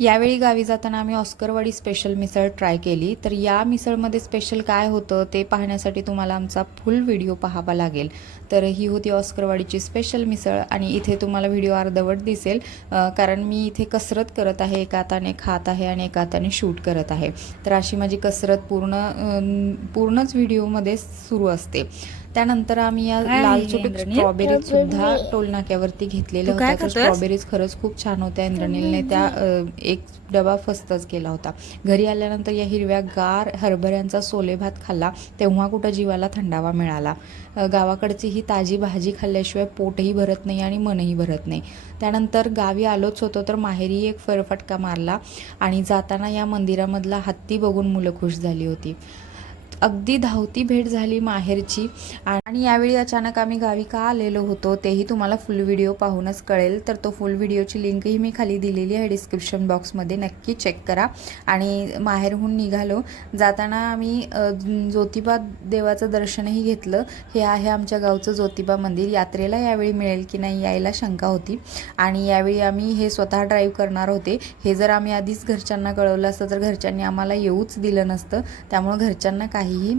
यावेळी गावी जाताना आम्ही ऑस्करवाडी स्पेशल मिसळ ट्राय केली. तर या मिसळमध्ये स्पेशल काय होतं ते पाहण्यासाठी तुम्हाला आमचा फुल व्हिडिओ पाहावा लागेल. तर ही होती ऑस्करवाडीची स्पेशल मिसळ आणि इथे तुम्हाला व्हिडिओ अर्धवट दिसेल, कारण मी इथे कसरत करत आहे, एका हाताने खात आहे आणि एका हाताने शूट करत आहे. तर अशी माझी कसरत पूर्णच व्हिडिओमध्ये सुरू असते. त्यानंतर आम्ही या काय लाल आहे हे चुटूक इंद्रनील? स्ट्रॉबेरीज सुद्धा टोलनाक्यावरती घेतलेल्या तू काय होत्या. तर खातोयस? स्ट्रॉबेरीज खरंच खूप छान होत्या. इंद्रनीलने त्या एक डबा फस्तच केला होता. घरी आल्यानंतर या हिरव्या गार हरभऱ्यांचा सोले भात खाल्ला, तेव्हा कुठं जीवाला थंडावा मिळाला. गावाकडची ही ताजी भाजी खाल्ल्याशिवाय पोटही भरत नाही आणि मनही भरत नाही. त्यानंतर गावी आलोच होतो तर माहेरी एक फेरफटका मारला आणि जाताना या मंदिरामधला हत्ती बघून मुलं खुश झाली होती. अगदी धावती भेट झाली माहेरची. आणि यावेळी अचानक आम्ही गावी का आलेलो होतो तेही तुम्हाला फुल व्हिडिओ पाहूनच कळेल. तर तो फुल व्हिडिओची लिंकही मी खाली दिलेली आहे डिस्क्रिप्शन बॉक्समध्ये, नक्की चेक करा. आणि माहेरहून निघालो. जाताना आम्ही ज्योतिबा देवाचं दर्शनही घेतलं. हे आहे आमच्या गावचं ज्योतिबा मंदिर. यात्रेला यावेळी मिळेल की नाही यायला शंका होती आणि यावेळी आम्ही हे स्वतः ड्राईव्ह करणार होते. हे जर आम्ही आधीच घरच्यांना कळवलं असतं तर घरच्यांनी आम्हाला येऊच दिलं नसतं. त्यामुळं घरच्यांना काहीही